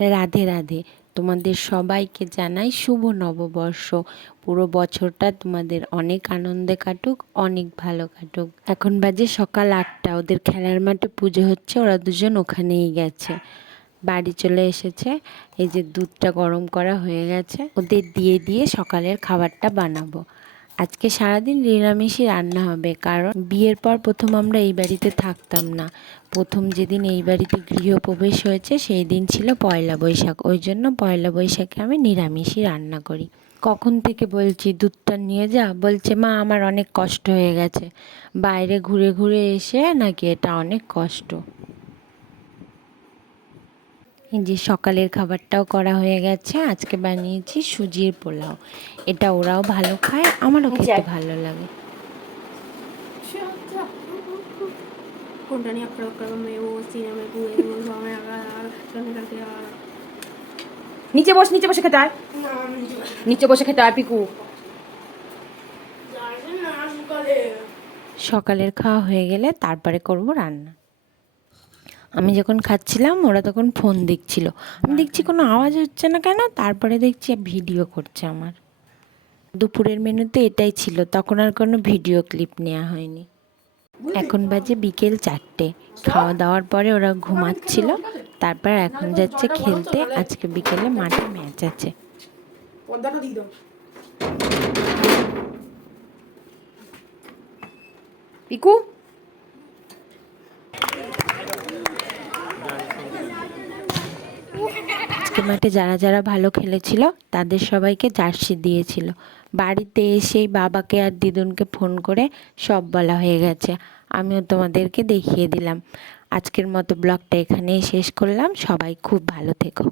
রাধে রাধে। তোমাদের সবাইকে জানাই শুভ নববর্ষ। পুরো বছরটা তোমাদের অনেক আনন্দে কাটুক, অনেক ভালো কাটুক। এখন বাজে সকাল 8টা, ওদের খেলার মাঠে পুজো হচ্ছে, ওরা দুজন ওখানেই গেছে। বাড়ি চলে এসেছে। এই যে দুধটা গরম করা হয়ে গেছে, ওদের দিয়ে দিয়ে সকালের খাবারটা বানাবো। আজকে সারাদিন নিরামিষই রান্না হবে, কারণ বিয়ের পর প্রথম আমরা এই বাড়িতে থাকতাম না। প্রথম যেদিন এই বাড়িতে গৃহপ্রবেশ হয়েছে সেই দিন ছিল পয়লা বৈশাখ, ওই জন্য পয়লা বৈশাখে আমি নিরামিষই রান্না করি। কখন থেকে বলছি দুধটা নিয়ে যা, বলছে মা আমার অনেক কষ্ট হয়ে গেছে, বাইরে ঘুরে ঘুরে এসে নাকি এটা অনেক কষ্ট। এই যে সকালের খাবারটাও করা হয়ে গেছে। আজকে বানিয়েছি সুজির পোলাও। এটা ওরাও ভালো খায়, আমারও খেতে ভালো লাগে। নিচে বস, নিচে বসে খেতে আয়, নিচে বসে খেতে আয় পিকু। সকালের খাওয়া হয়ে গেলে তারপরে করব রান্না। আমি যখন খাচ্ছিলাম ওরা তখন ফোন দেখছিল। আমি দেখছি কোনো আওয়াজ হচ্ছে না কেন, তারপরে দেখছি ভিডিও করছে আমার। দুপুরের মেনুতে এটাই ছিল, তখন আর কোনো ভিডিও ক্লিপ নেওয়া হয়নি। এখন বাজে বিকেল 4টে। খাওয়া দাওয়ার পরে ওরা ঘুমাচ্ছিল, তারপর এখন যাচ্ছে খেলতে। আজকে বিকেলে মাঠে ম্যাচ আছে। পিকু আজকে মাঠে যারা যারা ভালো খেলেছিল তাদের সবাইকে জার্সি দিয়েছিল। বাড়িতে এসেই বাবাকে আর দিদুনকে ফোন করে সব বলা হয়ে গেছে, আমিও তোমাদেরকে দেখিয়ে দিলাম। আজকের মতো ব্লগটা এখানেই শেষ করলাম। সবাই খুব ভালো থেকো।